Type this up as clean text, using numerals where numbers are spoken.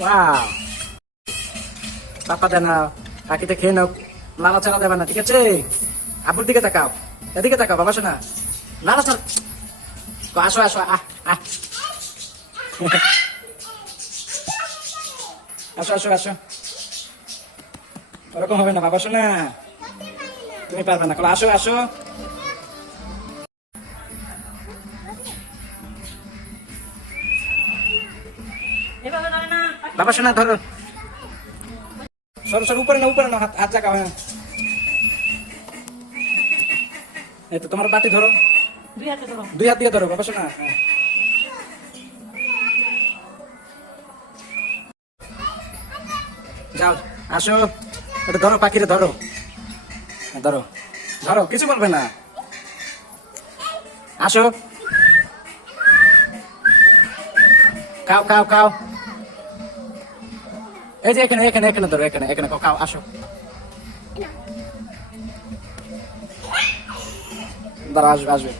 Wow, পাপা দেন না, কাকিতে খেয়ে নাও, লালা ছাড়া দেবে না, ঠিক আছে? আব্বুর দিকে তাকাও, এদিকে তাকাও বাবা শোনা, লালা ছাড়া। আসো আসো, আসো আসো আসো, ওরকম হবে না বাবা শোনা, তুমি পারবে না, আসো আসো। বাবা শোনা ধরো, সরো সরো, উপরে না হাত হাত জাগাও। হ্যাঁ, এই তো তোমার বাটি ধরো, দুই হাত দিয়ে ধরো বাবা শোনা। হ্যাঁ, যাও আসো, এটা ধরো, পাখিরে ধরো, ধরো ধরো, কিছু বলবে না, আসো, খাও খাও খাও, এই যে এখানে এখানে এখানে ধরো, এখানে এখানে খাও, আসো, দাঁড়া আসবে আসবে।